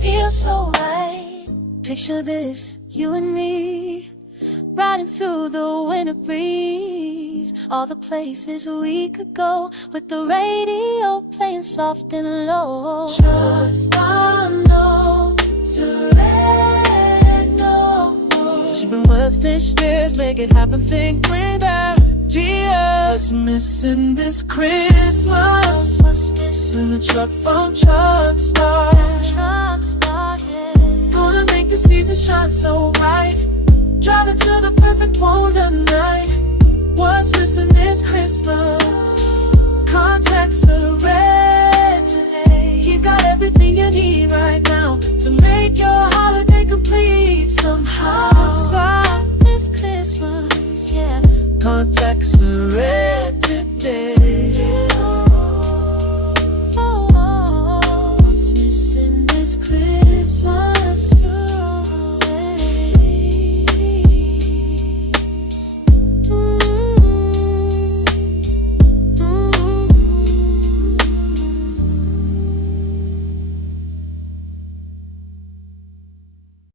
feels so right. Picture this, you and me, riding through the winter breeze. All the places we could go, with the radio playing soft and low. Trust unknown, surrender. She been west this, make it happen, think without Jesus. Missing this Christmas. In the truck from Truck Star. Gonna make the season shine so bright. Driving to the perfect one tonight. What's missing this Christmas? Contacts are red today. He's got everything you need right now to make your holiday complete somehow. This Christmas, yeah. Contacts are red.